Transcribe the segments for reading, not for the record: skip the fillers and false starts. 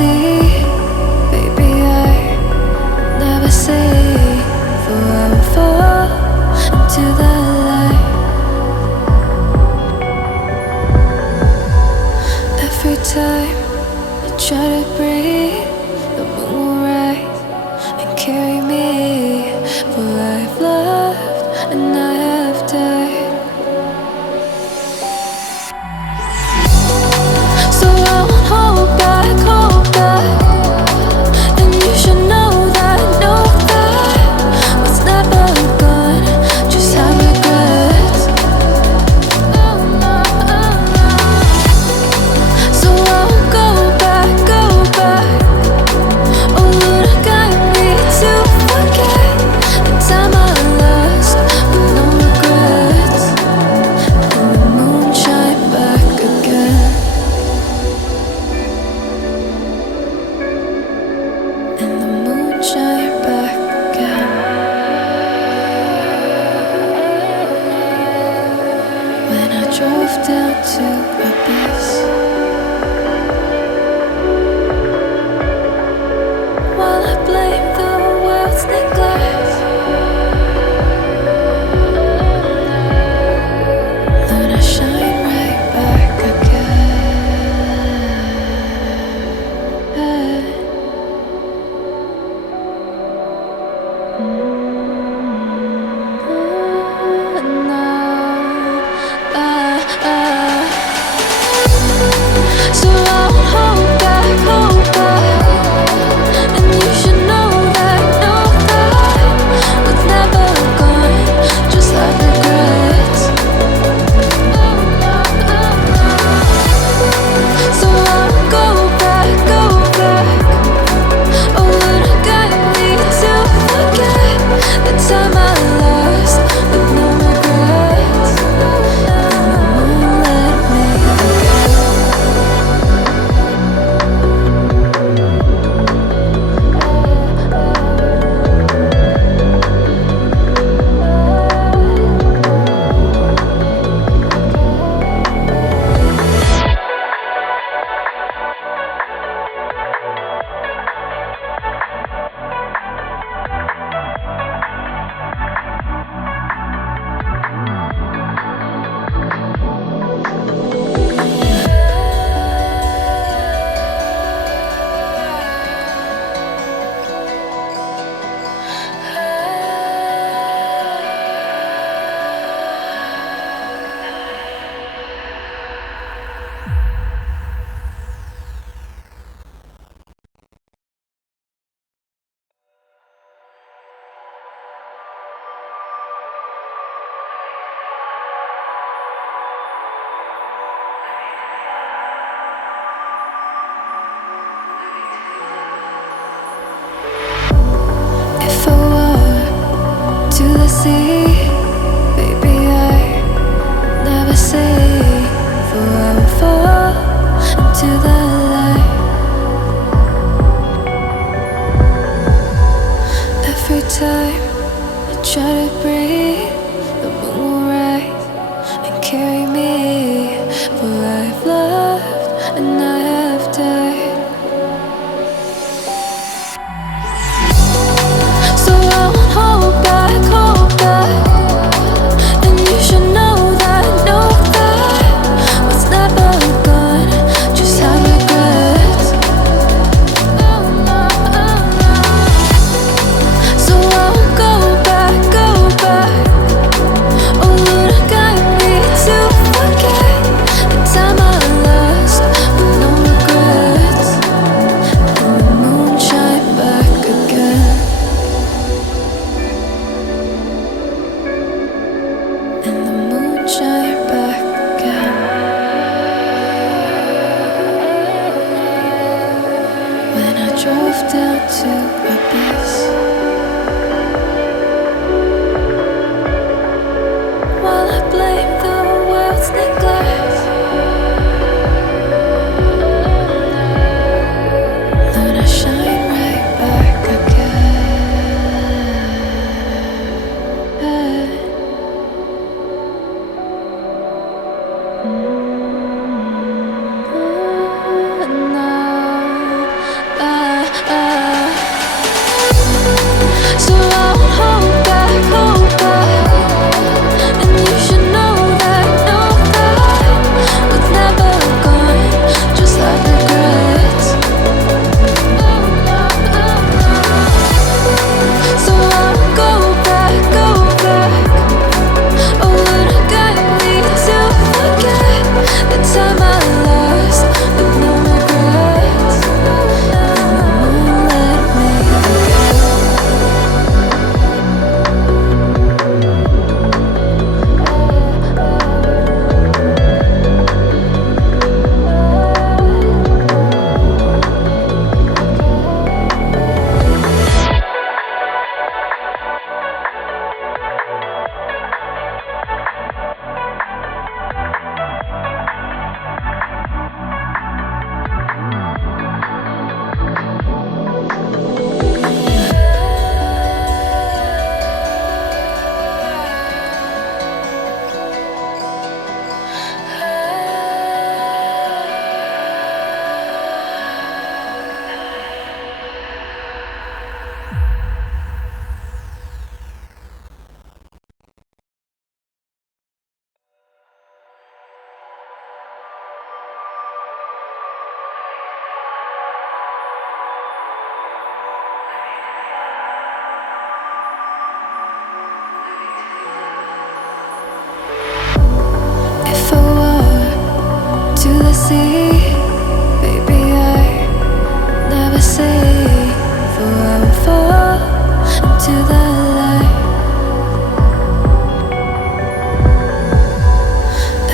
sea. Baby, I never say, for I will fall into the light. Every time I try to breathe, the moon will rise and carry me. For I've loved and I have died. So I won't hold back, hold back. And you should know that what's never gone just have regrets. So I won't go back, go back. Oh Lord, guide me to forget the time I lost with no regrets. And the moon shine back again. And the moon shine back again. When I drove down to Abyss, while I blame the world's neglect, Lord, I shine right back again. So I won't hold back, hold back. And you should know that what's never gone just like regrets. So I won't go back, go back. Oh Lord, guide me to forget the time I lost with no regrets. And the moon let me again. If I walk to the sea, baby, I never say, for I will fall into the light. Every time I try to breathe, the moon will rise and carry me. For I've loved and I have died. So I won't hold back, hold back. And you should know that what's never gone just have regrets. So I won't go back, go back. Oh Lord, guide me to forget the time I lost with no regrets. And the moon shine back again. And the moon shine back again. When I drove down to Abyss, while I blame the world's neglect, Lord, I shine right back again. sea. Baby, I never say, for I will fall into the light.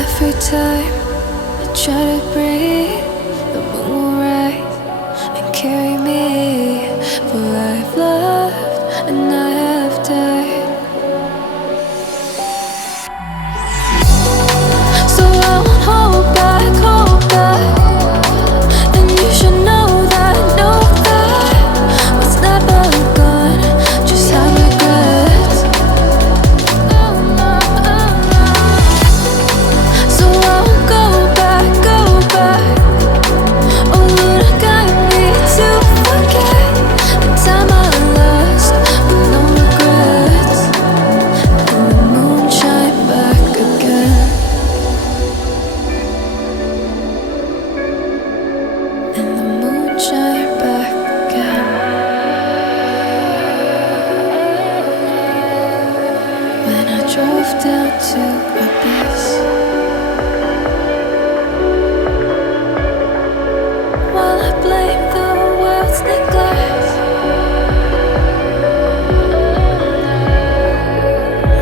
Every time I try to breathe, the moon will rise and carry me. For I've loved and I have died. So I won't hold back, hold back. And you should know that what's never gone just have regrets. So I won't go back, go back. Oh Lord, guide me to forget the time I lost with no regrets. And the moon shine back again. And the moon shine back again. When I drove down to abyss, while I blame the world's neglect,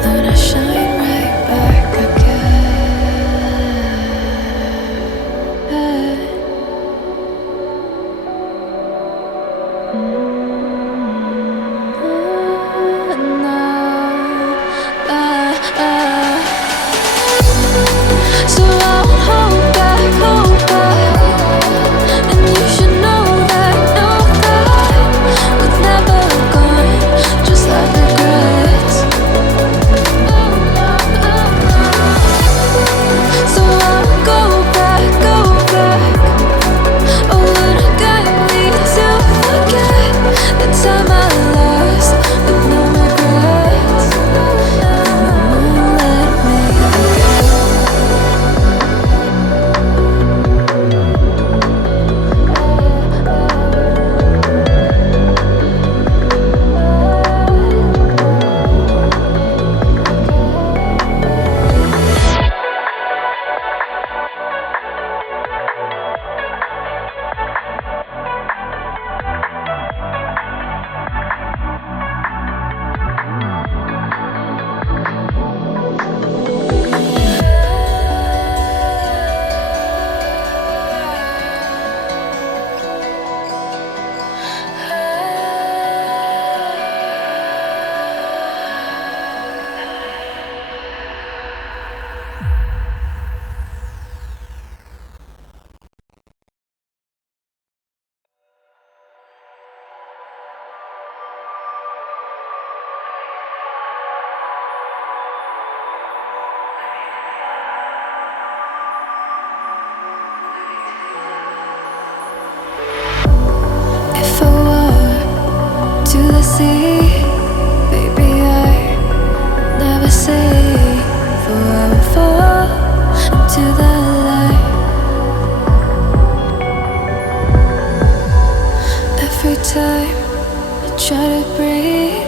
Lord, I shine right back again. So I won't hold back, hold back. And you should know that what's never gone just like regrets. So I won't go back, go back. Oh Lord, guide me to forget the time I lost with no regrets. And the moon let me again. If I walk to the sea, baby, I never say, for I will fall into the light. Every time I try to breathe,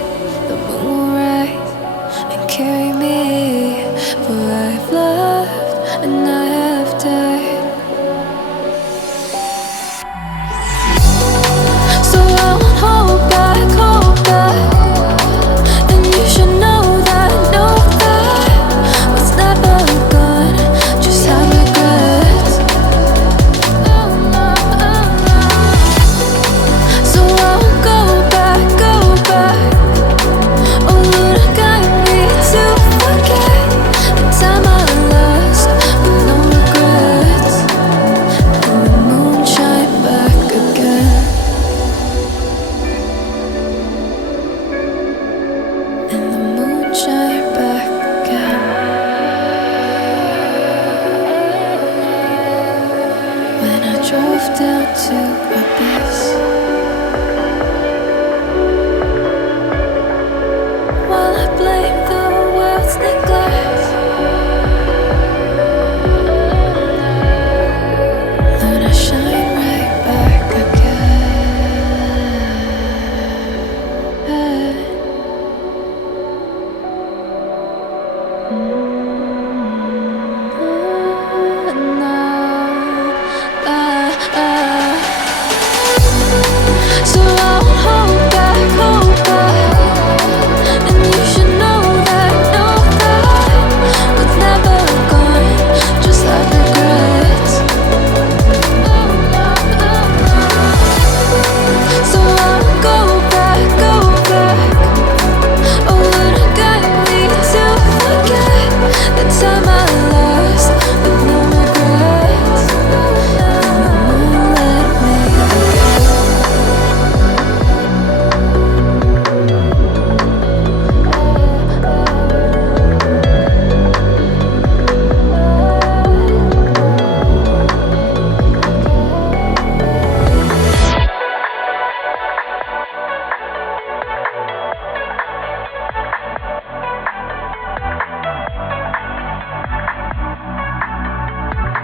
the moon will rise and carry me. For I've loved and I have died. So I won't hold back, hold back. And you should know that what's never gone just have regrets. So I won't go back, go back. Oh Lord, guide me to forget the time I lost with no regrets. And the moon shine back again. And the moon shine back again. When I drove down to abyss.